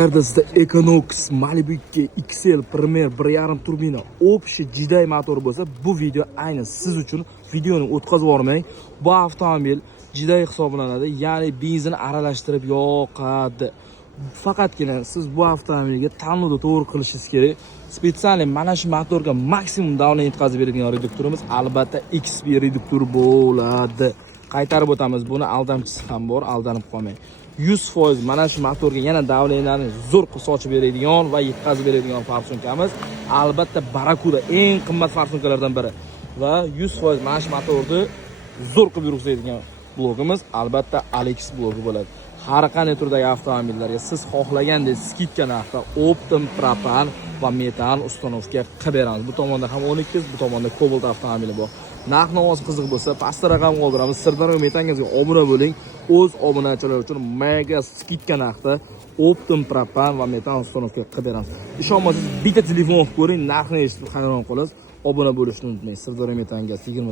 Sizda Equinox Malibu 2 XL Premier 1.5 turbina общий jiday motori bo'lsa, bu video aynan siz uchun. Videoni o'tkazib yubormang. Bu avtomobil jiday hisoblanadi, ya'ni benzin aralashtirib yoqadi. Faqatgina siz bu avtomobilga tanlovda to'g'ri qilishingiz kerak. Spesial mana shu motorga maksimum davlat yetkazib beradigan reduktorimiz albatta XP reduktor bo'ladi. Qaytarib o'tamiz, buni aldamchisi ham bor, aldanib qolmang. 100% mana shu motorga yana davlatlarni zo'r qilib sochib beradigan va yetkazib beradigan farsunkamiz albatta Barakuda, eng qimmat farsunkalardan biri. Va 100% mana shu motorni zo'r qilib yurgizadigan blogimiz albatta Alex blogi bo'ladi. Har qanday turdagi avtomobillarga siz xohlagandek skidka narxda Optim propan va metan ustanovka qilib beramiz. Bu tomonda ham 12, bu tomonda Cobalt avtomobili bor. Narx-navoz qiziq bo'lsa, pastda raqam qoldiramiz. Sirdaryo metangizga obuna bo'ling. O'z obunachilar uchun mega skidka narxda Optim propan va metan ustanovka qilib beramiz. Ishonmasangiz bitta telefon olib ko'ring, narxni eshitib hayron qolasiz. Obuna bo'lishni unutmang. Sirdaryo metanga 20